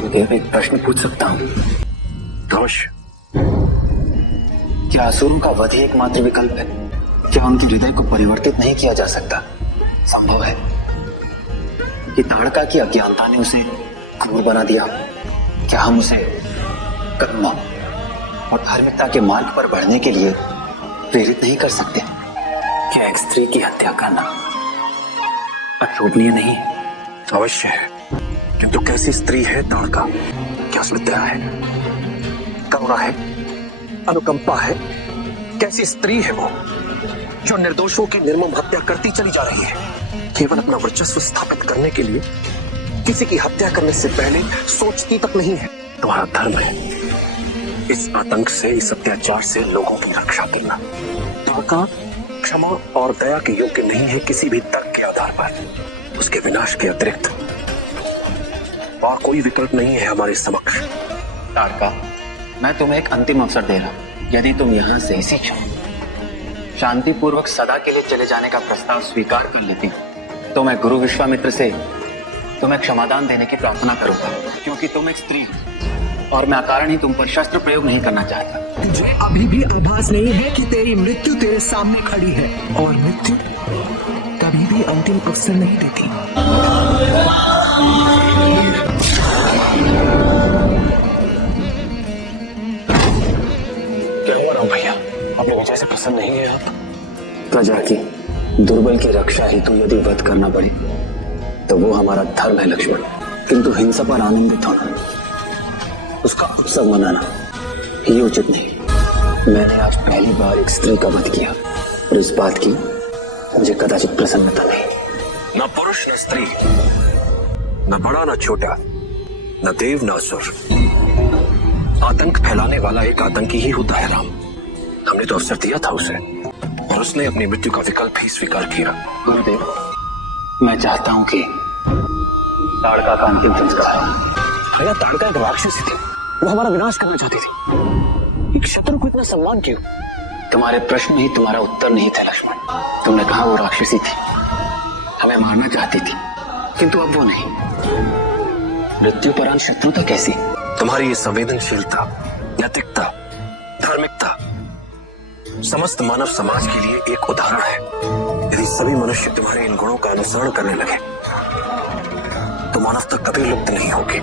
गुरुदेव, एक प्रश्न पूछ सकता हूँ? अवश्य। क्या असुरों का वध ही एकमात्र विकल्प है? क्या उनके हृदय को परिवर्तित नहीं किया जा सकता? संभव है कि ताड़का की अज्ञानता ने उसे क्रूर बना दिया। क्या हम उसे कर्म और धार्मिकता के मार्ग पर बढ़ने के लिए प्रेरित नहीं कर सकते? क्या एक स्त्री की हत्या करना अशोभनीय नहीं है? अवश्य है, किंतु कैसी स्त्री है ताड़का? क्या उसमें दया है, करुणा है, अनुकंपा है? कैसी स्त्री है वो जो निर्दोषों की निर्मम हत्या करती चली जा रही है, केवल अपना वर्चस्व स्थापित करने के लिए? किसी की हत्या करने से पहले सोचती तक नहीं है। तुम्हारा धर्म है इस आतंक से, इस अत्याचार से लोगों की रक्षा करना। ताड़का क्षमा और दया के योग्य नहीं है किसी भी तर्क के आधार पर। उसके विनाश के अतिरिक्त और कोई विकल्प नहीं है हमारे समक्ष। ताड़का, मैं तुम्हें एक अंतिम अवसर दे रहा हूं। यदि तुम यहाँ से इसी क्षण शांतिपूर्वक सदा के लिए चले जाने का प्रस्ताव स्वीकार कर लेती तो मैं गुरु विश्वामित्र से तुम्हें क्षमादान देने की प्रार्थना करूंगा, क्योंकि तुम एक स्त्री हो और मैं अकारण ही तुम पर शस्त्र प्रयोग नहीं करना चाहता। तुझे अभी भी आभास नहीं है कि तेरी मृत्यु तेरे सामने खड़ी है, और मृत्यु कभी भी अंतिम अवसर नहीं देती। क्या हुआ राम भैया, अपने विजय से प्रसन्न नहीं है आप? प्रजा की दुर्बल की रक्षा हेतु यदि वध करना पड़े तो वो हमारा धर्म है लक्ष्मण, किंतु हिंसा पर आनंदित होना, उसका उत्सव मनाना ये उचित नहीं। मैंने आज पहली बार एक स्त्री का वध किया और इस बात की मुझे कदाचित प्रसन्नता नहीं। न पुरुष न स्त्री, न बड़ा न छोटा, न देव न असुर, आतंक फैलाने वाला एक आतंकी ही होता है राम। हमने तो अवसर दिया था उसे और उसने अपनी मृत्यु का विकल्प ही स्वीकार किया। गुरुदेव, मैं चाहता हूं कि ताड़का का अंतिम संस्कार हो। भैया, ताड़का एक राक्षसी थी, वो हमारा विनाश करना चाहती थी। एक शत्रु को इतना सम्मान क्यों? तुम्हारे प्रश्न ही तुम्हारा उत्तर नहीं था लक्ष्मण। तुमने कहा वो राक्षसी थी, हमें मारना चाहती थी, किंतु अब वो नहीं। मृत्यु परांत शत्रुता कैसी? तुम्हारी ये संवेदनशीलता, नैतिकता, धार्मिकता समस्त मानव समाज के लिए एक उदाहरण है। यदि सभी मनुष्य तुम्हारे इन गुणों का अनुसरण करने लगे तो मानवता कभी लुप्त नहीं होगी।